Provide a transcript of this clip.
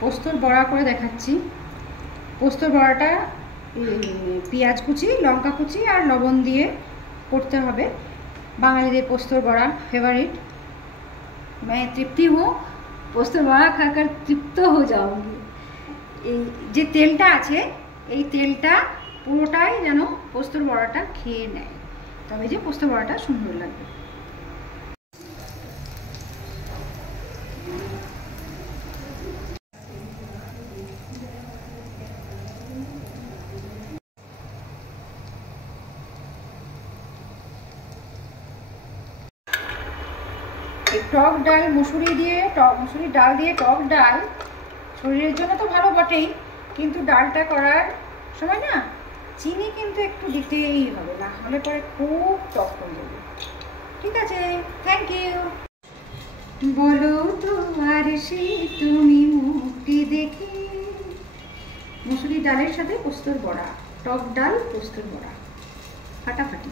পোস্তর বড়া করে দেখাচ্ছি। পোস্তর বড়াটা পেঁয়াজ কুচি, লঙ্কা কুচি আর লবণ দিয়ে করতে হবে। বাঙালিদের পোস্তর বড়া फेवरेट। मैं तृप्ति हूँ, পোস্তর বড়া খাकर তৃপ্ত হয়ে যাওगी। এই যে তেলটা আছে, এই তেলটা পুরোটাই যেন পোস্তর বড়াটা খেয়ে নেয়, তবে যে পোস্তর বড়াটা সুন্দর লাগবে। টক ডাল, মুসুরি ডাল দিয়ে টক ডাল শরীরের জন্য তো ভালো বটেই, কিন্তু ডালটা করার সময় না চিনি কিন্তু একটু দিতেই হবে, না হলে পরে খুব টক হয়ে যাবে। ঠিক আছে, থ্যাংক ইউ। বলো তো আর সে তুমি মুক্তি দেখে। মুসুরি ডালের সাথে পোস্তর বড়া, টক ডাল পোস্তর বড়া, ফাটাফাটি।